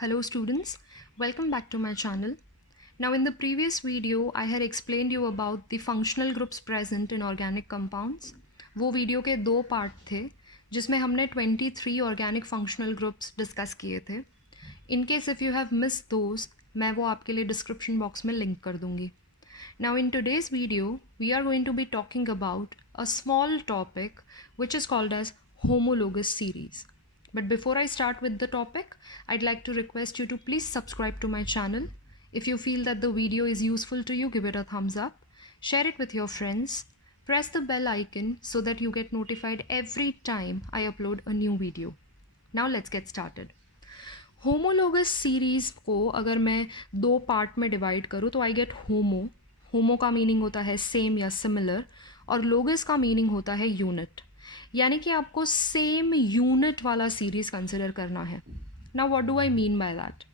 Hello students, welcome back to my channel. Now in the previous video I had explained you about the functional groups present in organic compounds. वो video के दो part थे जिसमें हमने 23 organic functional groups discuss किए थे. In case if you have miss those मैं वो आपके लिए डिस्क्रिप्शन बॉक्स में लिंक कर दूँगी. Now in today's video we are going to be talking about a small topic which is called as homologous series. But before I start with the topic, I'd like to request you to please subscribe to my channel. If you feel that the video is useful to you, give it a thumbs up, share it with your friends, press the bell icon so that you get notified every time I upload a new video. Now let's get started. Homologous series को अगर मैं दो part में divide करूँ तो I get होमो का meaning होता है सेम या सिमिलर और लोगस का मीनिंग होता है यूनिट. यानी कि आपको सेम यूनिट वाला सीरीज़ कंसिडर करना है. Now what do I mean by that?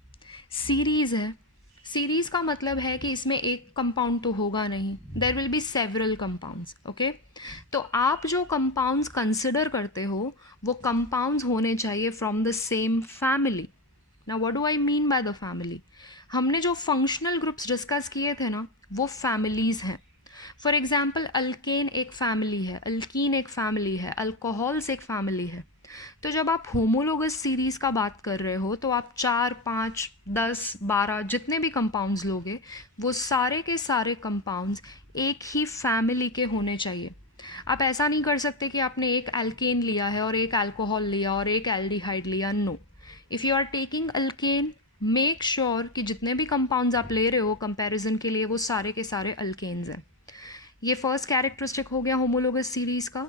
Series है. सीरीज़ का मतलब है कि इसमें एक कंपाउंड तो होगा नहीं, there will be several compounds. Okay, तो आप जो कंपाउंड्स कंसिडर करते हो वो कंपाउंड्स होने चाहिए from the same family. Now what do I mean by the family? हमने जो फंक्शनल ग्रुप्स डिस्कस किए थे ना, वो फैमिलीज़ हैं. फॉर एग्जाम्पल अल्केन एक फैमिली है, अल्कीन एक फैमिली है, अल्कोहल्स एक फैमिली है. तो जब आप होमोलोगस सीरीज़ का बात कर रहे हो तो आप 4, 5, 10, 12 जितने भी कंपाउंड्स लोगे वो सारे के सारे कंपाउंड्स एक ही फैमिली के होने चाहिए. आप ऐसा नहीं कर सकते कि आपने एक अल्केन लिया है और एक अल्कोहल लिया और एक एल्डिहाइड लिया. No, if you are taking alkane make sure कि जितने भी कंपाउंड्स आप ले रहे हो कंपैरिजन के लिए वो सारे के सारे अल्केन्स हैं. ये फर्स्ट कैरेक्टरिस्टिक हो गया होमोलोगस सीरीज़ का.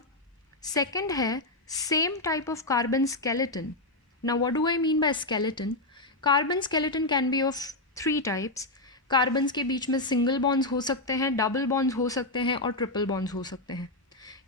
सेकंड है same type of carbon skeleton. Now what do I mean by skeleton? Carbon skeleton can be of 3 types. Carbons के बीच में सिंगल बॉन्ड्स हो सकते हैं, डबल बॉन्ड्स हो सकते हैं और ट्रिपल बॉन्ड्स हो सकते हैं.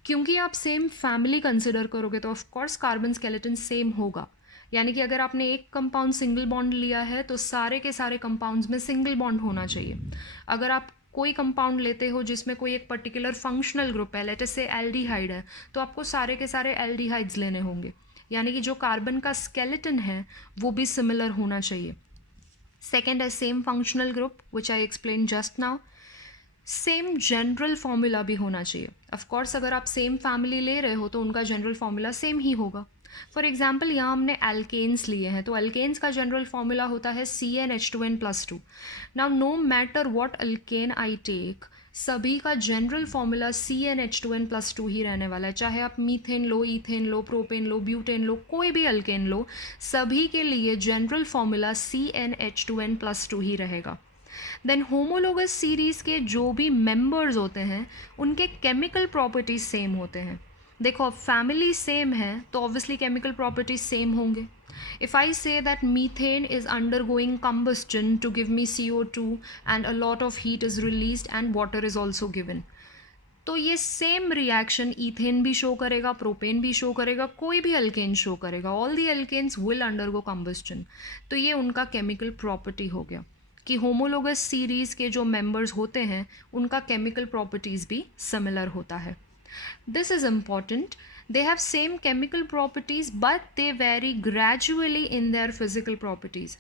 क्योंकि आप सेम फैमिली कंसिडर करोगे तो ऑफकोर्स कार्बन स्केलेटन सेम होगा. यानी कि अगर आपने एक कंपाउंड सिंगल बॉन्ड लिया है तो सारे के सारे कंपाउंड्स में सिंगल बॉन्ड होना चाहिए. अगर आप कोई कंपाउंड लेते हो जिसमें कोई एक पर्टिकुलर फंक्शनल ग्रुप है, लेट अस से एल्डिहाइड है, तो आपको सारे के सारे एल्डिहाइड्स लेने होंगे. यानी कि जो कार्बन का स्केलेटन है वो भी सिमिलर होना चाहिए. सेकेंड है same functional group which I explain just now. Same general formula भी होना चाहिए. ऑफकोर्स अगर आप सेम फैमिली ले रहे हो तो उनका जनरल फॉर्मूला सेम ही होगा. फॉर एग्जाम्पल यहाँ हमने एल्केन्स लिए हैं तो एल्केन्स का जनरल फॉर्मूला होता है CnH2n+2. Now no matter what alkane I take, सभी का जनरल फॉर्मूला CnH2n+2 ही रहने वाला है. चाहे आप मीथेन लो, ईथेन लो, प्रोपेन लो, ब्यूटेन लो, कोई भी अल्केन लो, सभी के लिए जनरल फॉर्मूला CnH2n+2 ही रहेगा. देन होमोलोगस सीरीज़ के जो भी मेंबर्स होते हैं उनके केमिकल प्रॉपर्टीज सेम होते हैं. देखो अब फैमिली सेम है तो ऑब्वियसली केमिकल प्रॉपर्टीज सेम होंगे. If I say that methane is undergoing combustion to give me CO2 and a lot of heat is released and water is also given, तो ये same reaction ethane भी show करेगा, propane भी show करेगा, कोई भी alkane show करेगा. All the alkanes will undergo combustion. तो ये उनका केमिकल प्रॉपर्टी हो गया कि होमोलोगस सीरीज़ के जो मेंबर्स होते हैं उनका केमिकल प्रॉपर्टीज़ भी सिमिलर होता है. This is important. They have same chemical properties but they vary gradually in their physical properties.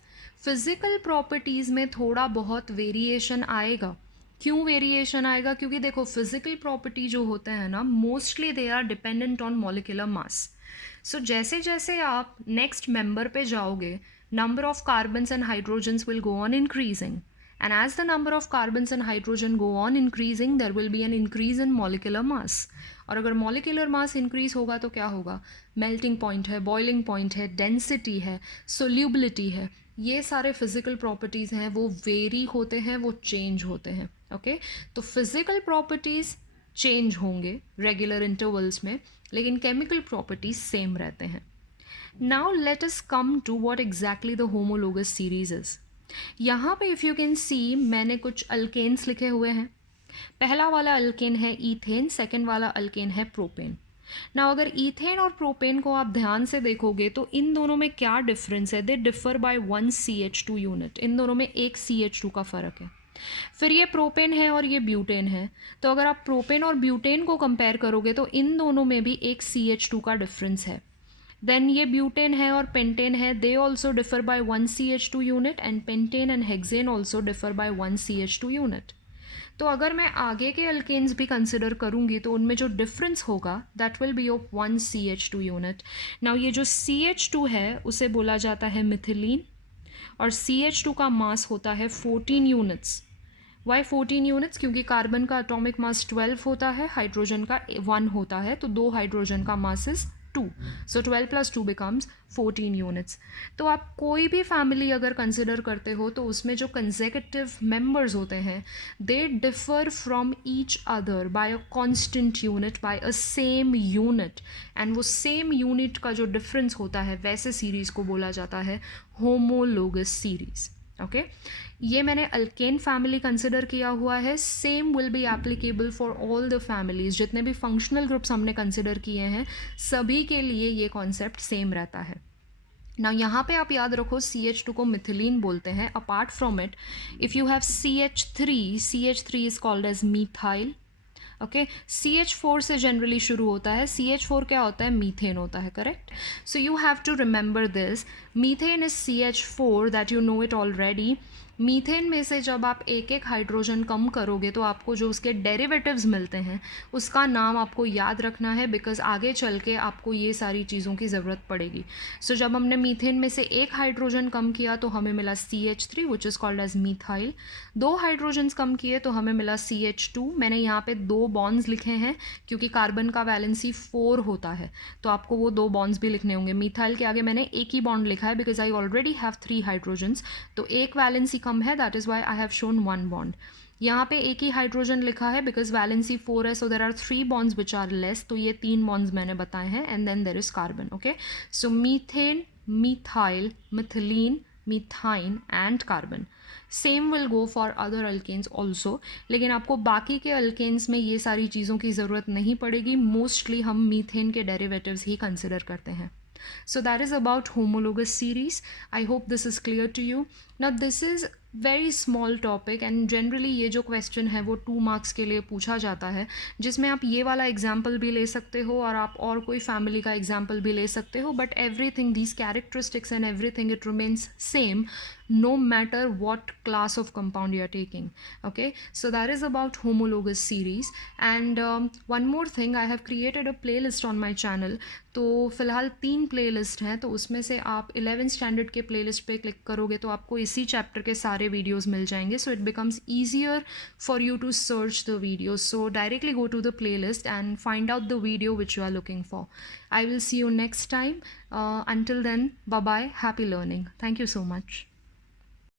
Physical properties में थोड़ा बहुत वेरिएशन आएगा. क्यों वेरिएशन आएगा? क्योंकि देखो फिजिकल प्रॉपर्टी जो होते हैं ना mostly they are dependent on molecular mass. So जैसे जैसे आप नेक्स्ट मेंबर पे जाओगे number of carbons and hydrogens will go on increasing, and as the number of carbons and hydrogen go on increasing there will be an increase in molecular mass. और अगर molecular mass increase होगा तो क्या होगा? melting point है, boiling point है, density है, solubility है, ये सारे physical properties हैं वो vary होते हैं, वो change होते हैं. ओके, तो physical properties change होंगे regular intervals में, लेकिन chemical properties same रहते हैं. Now let us come to what exactly the homologous series is. यहाँ पे इफ़ यू कैन सी मैंने कुछ अल्केन्स लिखे हुए हैं. पहला वाला अल्केन है ईथेन, सेकंड वाला अल्केन है प्रोपेन. ना अगर ईथेन और प्रोपेन को आप ध्यान से देखोगे तो इन दोनों में क्या डिफरेंस है? They differ by 1 CH2 unit. इन दोनों में एक CH2 का फ़र्क है. फिर ये प्रोपेन है और ये ब्यूटेन है, तो अगर आप प्रोपेन और ब्यूटेन को कंपेयर करोगे तो इन दोनों में भी एक CH2 का डिफरेंस है. देन ये ब्यूटेन है और पेंटेन है, they also differ by 1 CH2 unit, and pentane and hexane also differ by 1 CH2 unit. तो अगर मैं आगे के अल्केन्स भी कंसिडर करूँगी तो उनमें जो डिफरेंस होगा that will be of 1 CH2 unit. Now ये जो CH2 है उसे बोला जाता है मिथिलीन, और CH2 का मास होता है 14 यूनिट्स. Why 14 units? क्योंकि कार्बन का एटॉमिक मास 12 होता है, हाइड्रोजन का 1 होता है, तो 2 हाइड्रोजन का mass is 2. So 12 + 2 becomes 14 units. तो आप कोई भी फैमिली अगर कंसिडर करते हो तो उसमें जो कंसेक्यूटिव मेंबर्स होते हैं they differ from each other by a constant unit, by a same unit, and वो सेम यूनिट का जो डिफरेंस होता है वैसे सीरीज़ को बोला जाता है होमोलोगस सीरीज़. ओके, ये मैंने अल्केन फैमिली कंसिडर किया हुआ है. Same will be applicable for all the families. जितने भी फंक्शनल ग्रुप्स हमने कंसिडर किए हैं सभी के लिए ये कॉन्सेप्ट सेम रहता है. ना यहाँ पे आप याद रखो CH2 को मिथिलीन बोलते हैं. Apart from it if you have CH3 is called as methyl. Okay, CH4 से जनरली शुरू होता है. CH4 क्या होता है? मीथेन होता है, correct. So you have to remember this. Methane is CH4, that you know it already. Methane में से जब आप एक एक हाइड्रोजन कम करोगे तो आपको जो उसके डेरिवेटिव्स मिलते हैं उसका नाम आपको याद रखना है, बिकॉज आगे चल के आपको ये सारी चीज़ों की ज़रूरत पड़ेगी. सो जब हमने मीथेन में से एक हाइड्रोजन कम किया तो हमें मिला CH3 which is called as methyl. 2 hydrogens कम किए तो हमें मिला CH2. मैंने यहाँ पे 2 बॉन्ड्स लिखे हैं क्योंकि कार्बन का वैलेंसी 4 होता है, तो आपको वो 2 बॉन्ड्स भी लिखने होंगे. मीथाइल के आगे मैंने एक ही बॉन्ड लिखा है because I already have 3 hydrogens, तो एक वैलेंसी कम है, that is why I have shown 1 bond. यहाँ पे एक ही हाइड्रोजन लिखा है बिकॉज वैलेंसी 4 है, so there are 3 bonds which are less, तो ये 3 बॉन्ड्स मैंने बताए हैं, and then there is carbon. Okay, so methane, methyl, methylene, methine and carbon. Same will go for other alkanes also, लेकिन आपको बाकी के अल्केन्स में ये सारी चीज़ों की ज़रूरत नहीं पड़ेगी. मोस्टली हम मीथेन के डेरिवेटिव्स ही कंसिडर करते हैं. So that is about homologous series. I hope this is clear to you. Now this is very small topic and generally ये जो question है वो 2 marks के लिए पूछा जाता है, जिसमें आप ये वाला example भी ले सकते हो और आप और कोई family का example भी ले सकते हो, but everything, these characteristics and everything, it remains same no matter what class of compound you are taking. Okay, so that is about homologous series. And one more thing, I have created a playlist on my channel. तो फ़िलहाल 3 playlist हैं, तो उसमें से आप 11th standard के playlist पे click करोगे तो आपको इसी चैप्टर के सारे वीडियोस मिल जाएंगे. So it becomes easier for you to search the videos. So directly go to the playlist and find out the video which you are looking for. I will see you next time. Until then, bye bye. Happy learning. Thank you so much.